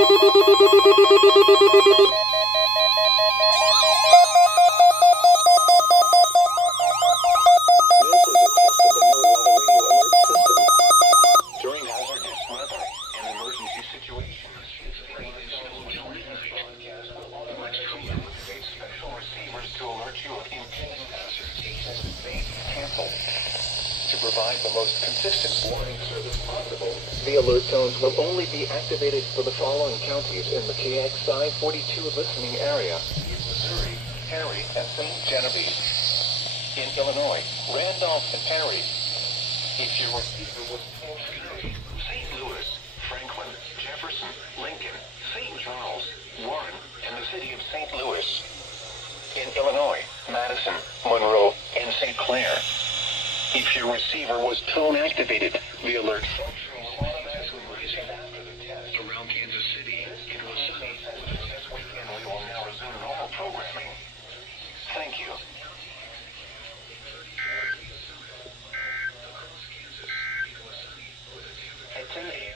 During hazardous weather and emergency situations, special receivers to alert you of impending hazards may be canceled. To provide the most consistent warning service possible, the alert tones will only be activated for the following counties in the KXI42 listening area: Missouri, Perry, and St. Genevieve. In Illinois, Randolph and Perry. If your receiver was Perry, St. Louis, Franklin, Jefferson, Lincoln, St. Charles, Warren, and the city of St. Louis. In Illinois, Madison, Monroe, and St. Clair. If your receiver was tone activated, the alert function will automatically raise an